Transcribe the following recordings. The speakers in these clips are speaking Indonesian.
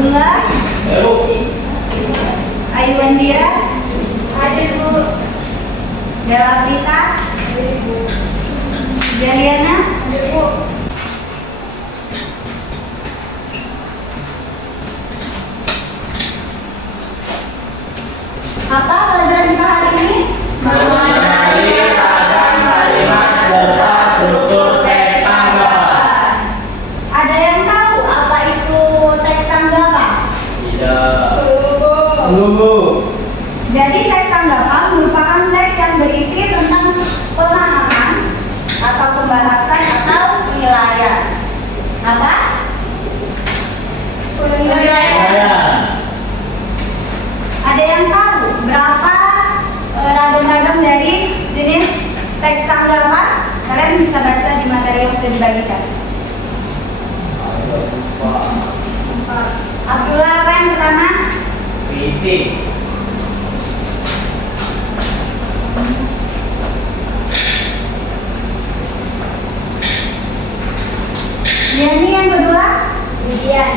Abdullah, Ayu Andira, hadir Bu. Dela Prita, hadir Bu. Jaliana, hadir Bu. Apa pelajaran kita hari ini? Mengenai ragam kalimat serta struktur teks tanggapan. Ada yang tahu apa itu teks tanggapan? Tidak. Belum, Bu. Jadi teks tanggapan merupakan teks yang berisi tentang pemahaman atau pembahasan atau penilaian. Apa? Penilaian. Ada yang tahu berapa ragam-ragam dari jenis teks tanggapan? Kalian bisa baca di materi yang sudah dibagikan. Abdullah, apa yang pertama? Kritik. Yani yang kedua? Ujian.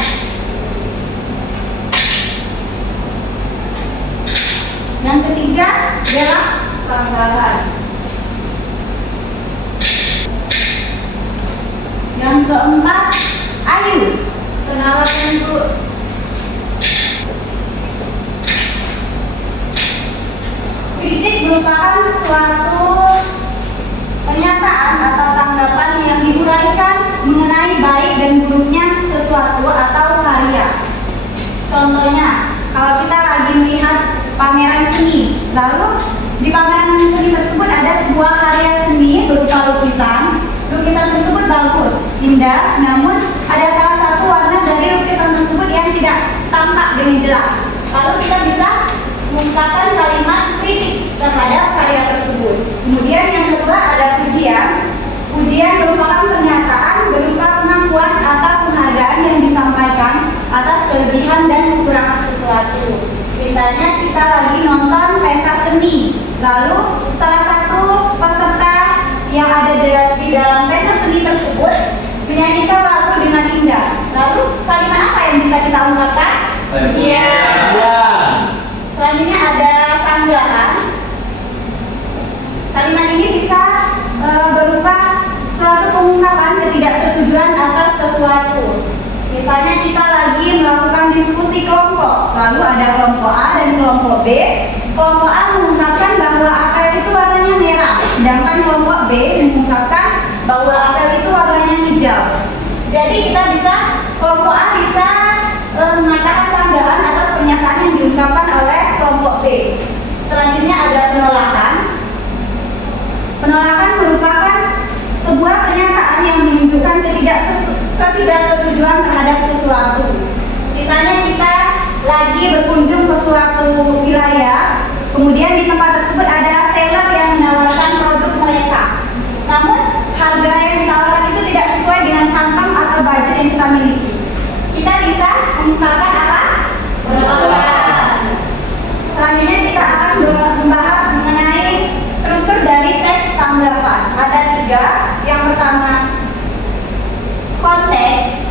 Yang ketiga adalah Sanggahan. yang keempat, Ayu. Penalaran Bu. Kritik merupakan suatu pernyataan atau tanggapan yang diuraikan mengenai baik dan buruknya sesuatu atau karya. Contohnya, kalau kita lagi melihat pameran seni, lalu di pameran seni tersebut ada sebuah karya seni berupa lukisan. Lukisan tersebut bagus, indah, namun ada salah satu warna dari lukisan tersebut yang tidak tampak dengan jelas. Lalu kita bisa mengungkapkan kalimat kritik terhadap karya tersebut. Kemudian yang kedua ada pujian. Pujian merupakan pernyataan berupa pengakuan atau penghargaan yang disampaikan atas kelebihan dan kekurangan sesuatu. Misalnya kita lagi nonton pentas seni, lalu salah satu peserta yang ada di dalam pentas seni tersebut menyanyikan lagu dengan indah. Lalu kalimat apa yang bisa kita ungkapkan? Pujian. Selanjutnya ada sanggahan. Kalimat ini bisa berupa suatu pengungkapan ketidaksetujuan atas sesuatu. Misalnya kita lagi melakukan diskusi kelompok, lalu ada kelompok A dan kelompok B. Kelompok A mengungkapkan bahwa apel itu warnanya merah, sedangkan kelompok B mengungkapkan bahwa apel itu warnanya hijau. Jadi kelompok A bisa mengatakan sanggahan atas pernyataan yang diungkapkan oleh kelompok B. Selanjutnya ada penolakan. Penolakan merupakan sebuah pernyataan yang menunjukkan ketidaksetujuan terhadap sesuatu. Misalnya kita lagi berkunjung ke suatu wilayah, kemudian di tempat tersebut ada seller yang menawarkan produk mereka. Namun harga yang ditawarkan itu tidak sesuai dengan kantong atau budget yang kita miliki. Kita bisa mengungkapkan apa? Penolakan. Selanjutnya kita akan membahas mengenai struktur dari teks tanggapan. Ada 3. Yang pertama konteks,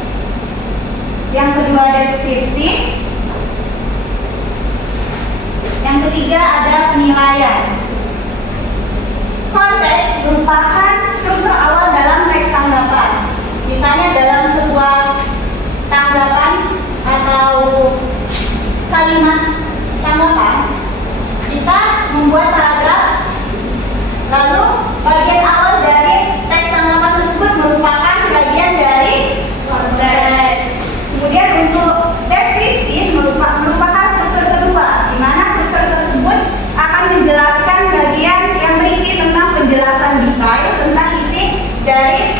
yang kedua deskripsi, yang ketiga ada penilaian. Konteks merupakan struktur awal dalam teks tanggapan. Misalnya dalam sebuah tanggapan atau kalimat tanggapan, kita membuat paragraf, lalu bagian awal dari teks tanggapan tersebut merupakan bagian dari konteks. Kemudian untuk deskripsi merupakan struktur kedua, di mana struktur tersebut akan menjelaskan bagian yang berisi tentang penjelasan detail tentang isi dari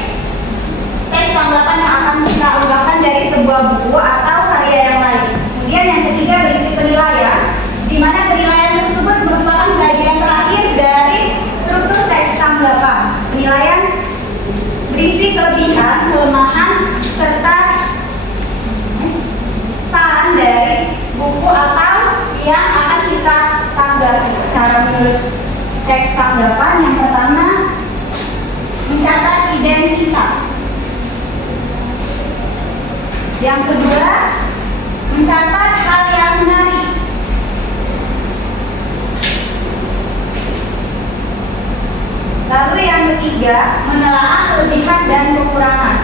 teks tanggapan yang akan kita ungkapkan dari sebuah buku atau karya yang lain. Kemudian yang ketiga berisi penilaian, di mana penilaian tersebut merupakan bagian terakhir dari struktur teks tanggapan. Penilaian berisi kelebihan, kelemahan, serta saran dari buku atau yang akan kita tanggapi. Cara menulis teks tanggapan yang pertama, mencatat identitas. Yang kedua, mencatat ketiga, menelaah kelebihan dan kekurangan.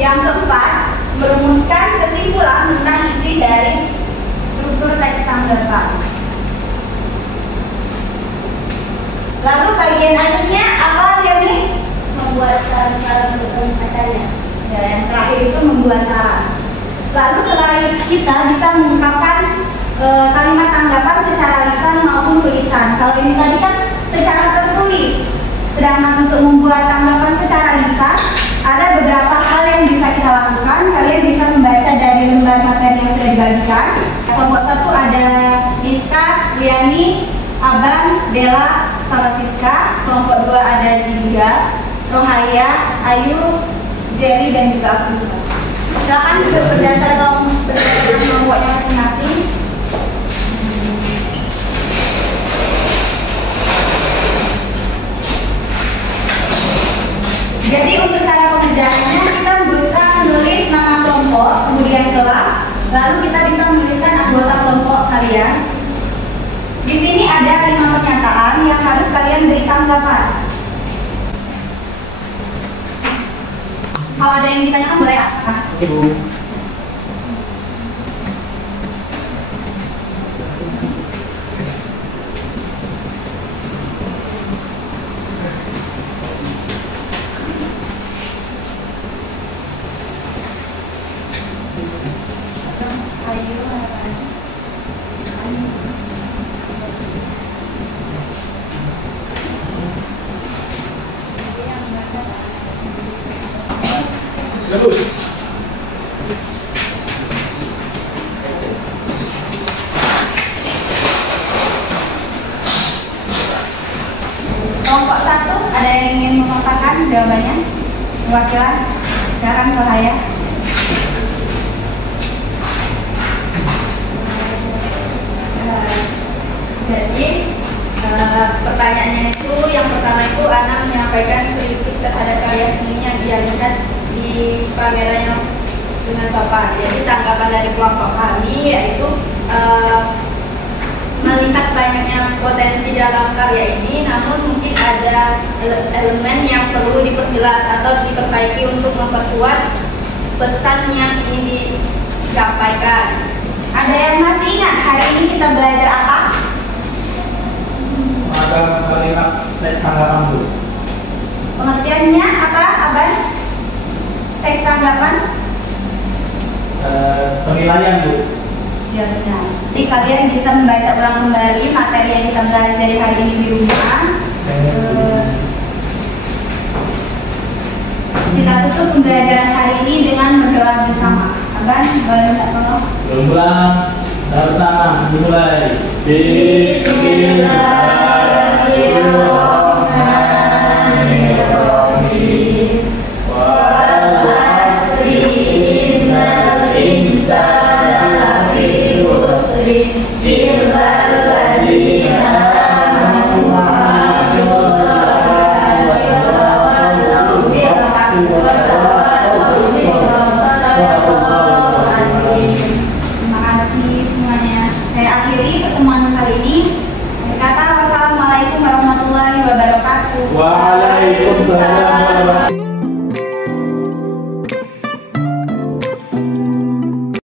Yang keempat, merumuskan kesimpulan tentang isi dari struktur teks tanggapan. Lalu bagian akhirnya apa ya nih? Membuat saran-saran untuk peningkatannya. Ya, yang terakhir itu membuat saran. Lalu selain kita bisa mengungkapkan kalimat tanggapan secara lisan maupun tulisan. Kalau ini tadi kan secara tertulis. Sedangkan untuk membuat tanggapan secara lisan, ada beberapa hal yang bisa kita lakukan. Kalian bisa membaca dari lembar materi yang sudah dibagikan. Kelompok 1 ada Nita, Liani, Aban, Dela, sama Siska. Kelompok 2 ada Jingga, Rohaya, Ayu, Jerry, dan juga aku. Silakan berdasarkan kelompoknya masing-masing. Jadi untuk cara pengerjaannya kita berusaha menulis nama kelompok, kemudian kelas, lalu kita bisa menuliskan anggota kelompok kalian. Di sini ada 5 pernyataan yang harus kalian beri tanggapan. Kalau ada yang ditanyakan boleh apa? Ibu. Bagus. Kelompok 1 ada yang ingin mengatakan jawabannya? Perwakilan, silakan Rohaya. Jadi pertanyaannya itu yang pertama itu Ana menyampaikan kritik terhadap karya seni yang ia lihat di pameran yang dengan sopan. Jadi tanggapan dari kelompok kami yaitu melihat banyaknya potensi dalam karya ini, namun mungkin ada elemen yang perlu diperjelas atau diperbaiki untuk memperkuat pesan yang ingin disampaikan. Ada yang masih ingat hari ini kita belajar apa? Menganggap kalimat teks tanggapan dulu. Pengertiannya apa, Aban? Teks tanggapan? Penilaian Bu. Ya benar. Jadi kalian bisa membaca ulang kembali materi yang kita pelajari hari ini di rumah. Kita tutup pembelajaran hari ini dengan berdoa bersama. Aban, boleh minta tolong? Berulang bersama dimulai. Bismillahirrahmanirrahim. Wal asri innal insana lafi khusri illa alladziina aamanu wa 'amilus shalihati wa tawassaw bil haqqi wa tawassaw bis sabri. Terima kasih semuanya. Saya akhiri pertemuan kali ini. Saya kata wassalamualaikum warahmatullahi wabarakatuh. Waalaikumsalam